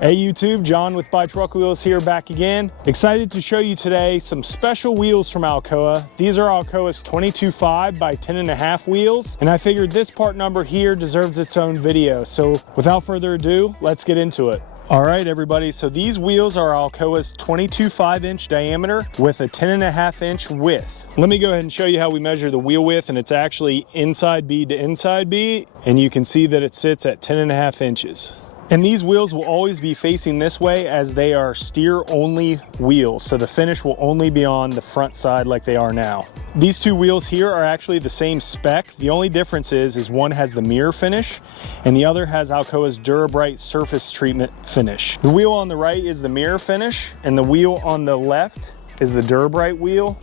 Hey YouTube, John with BuyTruckWheels here back again. Excited to show you today some special wheels from ALCOA. These are ALCOA's 22.5 by 10.5 wheels, and I figured this part number here deserves its own video. So without further ado, let's get into it. All right, everybody, so these wheels are ALCOA's 22.5 inch diameter with a 10.5 inch width. Let me go ahead and show you how we measure the wheel width, and it's actually inside bead to inside bead, and you can see that it sits at 10.5 inches. And these wheels will always be facing this way as they are steer only wheels. So the finish will only be on the front side like they are now. These two wheels here are actually the same spec. The only difference is one has the mirror finish and the other has ALCOA's Durabright surface treatment finish. The wheel on the right is the mirror finish and the wheel on the left is the Durabright wheel.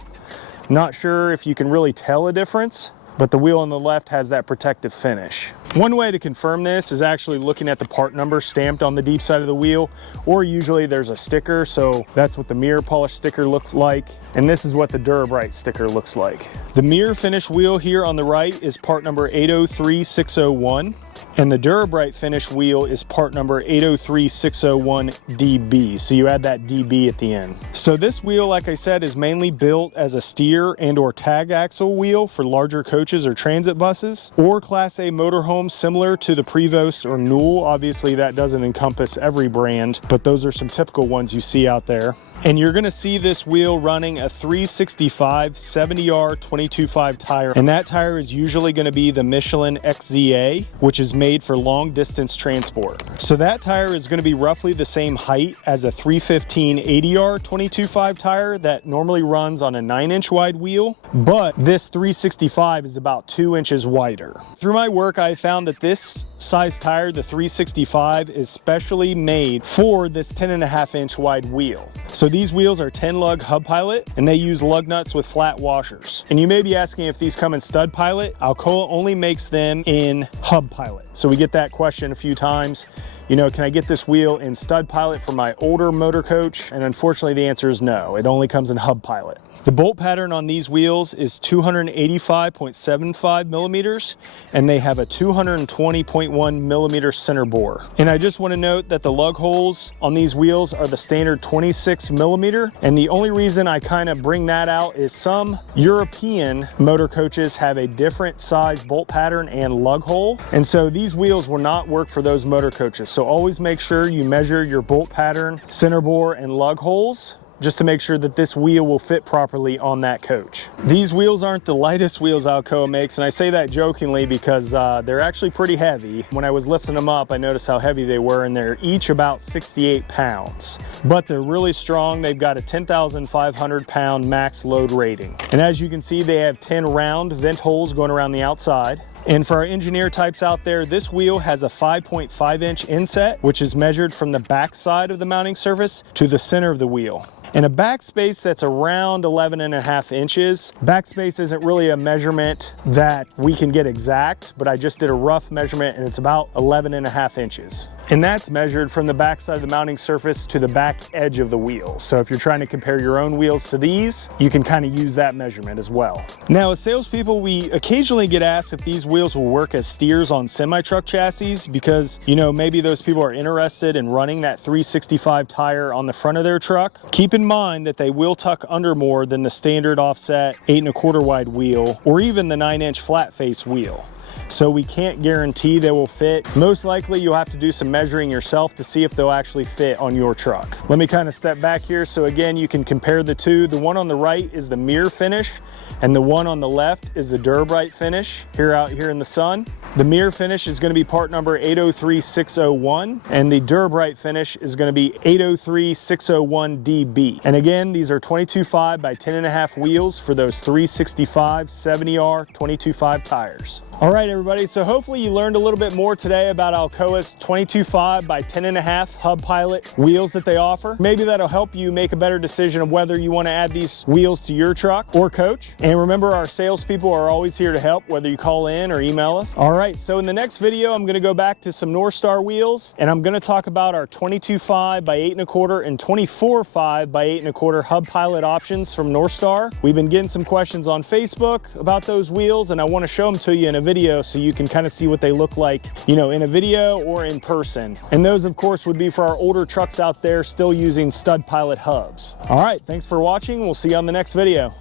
Not sure if you can really tell a difference, but the wheel on the left has that protective finish. One way to confirm this is actually looking at the part number stamped on the deep side of the wheel, or usually there's a sticker, so that's what the mirror polish sticker looks like, and this is what the Durabright sticker looks like. The mirror finish wheel here on the right is part number 803601, and the Durabright finish wheel is part number 803601DB, so you add that DB at the end. So this wheel, like I said, is mainly built as a steer and or tag axle wheel for larger coaches or transit buses, or Class A motorhomes similar to the Prevost or Newell. Obviously that doesn't encompass every brand, but those are some typical ones you see out there. And you're gonna see this wheel running a 365 70R22.5 tire, and that tire is usually gonna be the Michelin XZA, which is made for long distance transport. So that tire is gonna be roughly the same height as a 315 80R22.5 tire that normally runs on a 9-inch wide wheel, but this 365 is about 2 inches wider. Through my work, I found that this size tire, the 365, is specially made for this 10.5 inch wide wheel. So these wheels are 10 lug hub pilot, and they use lug nuts with flat washers. And you may be asking if these come in stud pilot. ALCOA only makes them in hub pilot. So we get that question a few times. You know, can I get this wheel in stud pilot for my older motor coach? And unfortunately the answer is no, it only comes in hub pilot. The bolt pattern on these wheels is 285.75 millimeters, and they have a 220.1 millimeter center bore. And I just want to note that the lug holes on these wheels are the standard 26 millimeter. And the only reason I kind of bring that out is some European motor coaches have a different size bolt pattern and lug hole. And so these wheels will not work for those motor coaches. So always make sure you measure your bolt pattern, center bore, and lug holes just to make sure that this wheel will fit properly on that coach. These wheels aren't the lightest wheels ALCOA makes, and I say that jokingly because they're actually pretty heavy. When I was lifting them up, I noticed how heavy they were, and they're each about 68 pounds. But they're really strong. They've got a 10,500 pound max load rating. And as you can see, they have 10 round vent holes going around the outside. And for our engineer types out there, this wheel has a 5.5 inch inset, which is measured from the back side of the mounting surface to the center of the wheel. And a backspace that's around 11.5 inches. Backspace isn't really a measurement that we can get exact, but I just did a rough measurement and it's about 11.5 inches. And that's measured from the back side of the mounting surface to the back edge of the wheel. So if you're trying to compare your own wheels to these, you can kind of use that measurement as well. Now, as salespeople, we occasionally get asked if these wheels will work as steers on semi-truck chassis because, you know, maybe those people are interested in running that 365 tire on the front of their truck. Keep in mind that they will tuck under more than the standard offset 8.25 wide wheel or even the 9-inch flat face wheel. So we can't guarantee they will fit. Most likely you'll have to do some measuring yourself to see if they'll actually fit on your truck. Let me kind of step back here so again you can compare the two. The one on the right is the mirror finish and the one on the left is the Durabright finish out here in the sun. The mirror finish is going to be part number 803601 and the Durabright finish is going to be 803601DB. And again, these are 22.5 by 10.5 wheels for those 365 70R 22.5 tires. All right, everybody, so hopefully you learned a little bit more today about ALCOA's 22.5 by 10.5 hub pilot wheels that they offer. Maybe that'll help you make a better decision of whether you want to add these wheels to your truck or coach. And remember, our salespeople are always here to help, whether you call in or email us. All right, so in the next video, I'm gonna go back to some North Star wheels, and I'm gonna talk about our 22.5 by 8.25 and 24.5 by 8.25 hub pilot options from North Star. We've been getting some questions on Facebook about those wheels, and I wanna show them to you in a video so you can kind of see what they look like, you know, in a video or in person. And those, of course, would be for our older trucks out there still using stud pilot hubs. All right, thanks for watching. We'll see you on the next video.